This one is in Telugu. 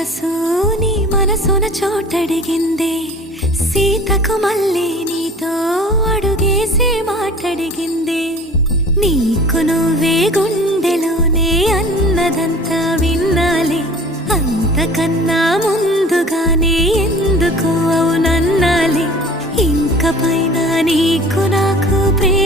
మనసు నీ మనసున చోటడిగిందే, సీతకు మళ్ళీ నీతో అడుగేసి మాటడిగిందే. నీకు నువ్వే గుండెలోనే అన్నదంతా విన్నాలే, అంతకన్నా ముందుగానే ఎందుకు అవునన్నాలే. ఇంక పైన నీకు నాకు ప్రేమ